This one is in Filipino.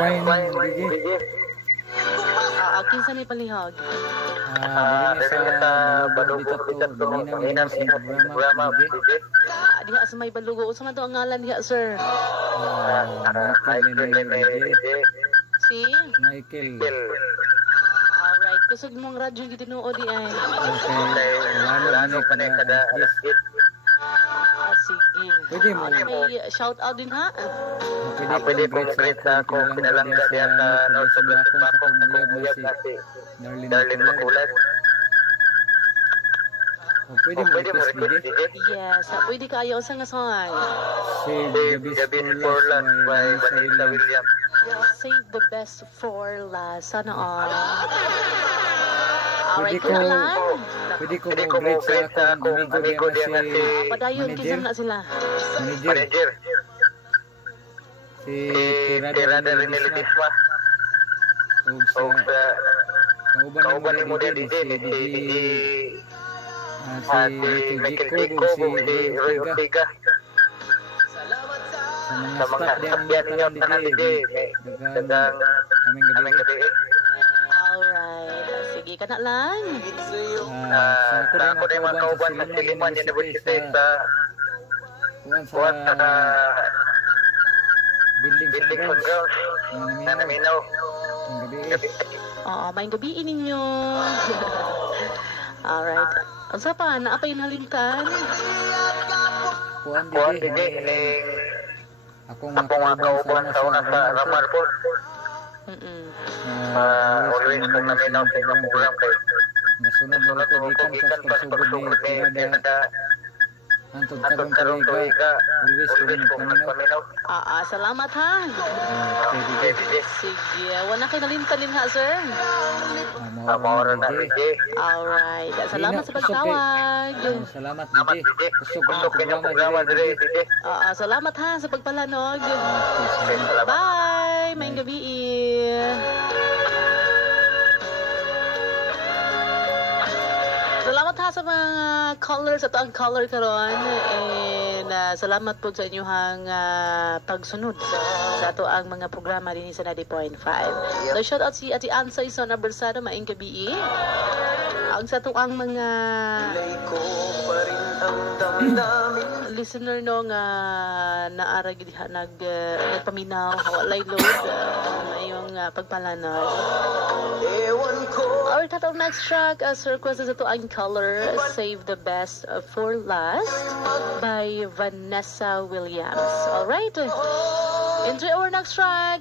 fine, Gigi. Akin sa may palihag. Dili sa balubog dito to, dominang sa programa, Gigi. Diha sa may balugo. Usa man to ang ngalan diha, sir? Michael. Si? Michael. Alright. Kusog mong radyo yung tinuod di ay. Okay. Wala pa na kada Sige. Pwede mo. May shout out din ha? Pwede pong great sa akong pinalangga diya sa North Sobrasong Bakong sa kong uyab na si Darlene Makulad. Pwede mo request, Gigi? Yes. Pwede kayo sa nga song. Save the best for last by Vanessa Williams. Save the best for last. Sana all. Alright, Pwede ko mo great sa akong amigo diya na si padayon, kisam na sila. Manager. Si Tirada Rinelidisma. O sa kauban ni mo din, si Michael Jacob, si Roy Ortega. Sa mga staff diyan ninyo tanan didi. Dagang aming gabi. Alright. Sige ka na lang. Sa ako din mga kauban sa Siliman University sa building on grounds na naminaw. Oo, may gabiin ninyo. Alright. Ang sa pa, naapay nalimtan? Kuan didi, akong mga kauban sa una sa Ramar po. Always kong naminaw sa ilang program kay nasunod mo ko gikan pas pagsugod ni Tirada antod karon tuiga always kong naminaw. Salamat ha. Sige, wala kayo nalimtanin ha, sir. Maura na, Gigi. Alright. Salamat sa pagtawag. Salamat, Gigi. Kusog kanyang programa, Gigi. Salamat ha sa pagpalanog. Bye! May gabi. Salamat ha sa mga callers at ang caller karon, and salamat po sa inyong pagsunod sa ato ang mga programa din sa 90.5. So shout out si Ate Ansa Ison Abersado, maing gabi. Ang sa ato ang mga listener no nga naara gid nagpaminaw walay load ngayong pagpalanog. Our title next track as requested sa to ang color, Save the Best for Last by Vanessa Williams. Alright, enjoy our next track.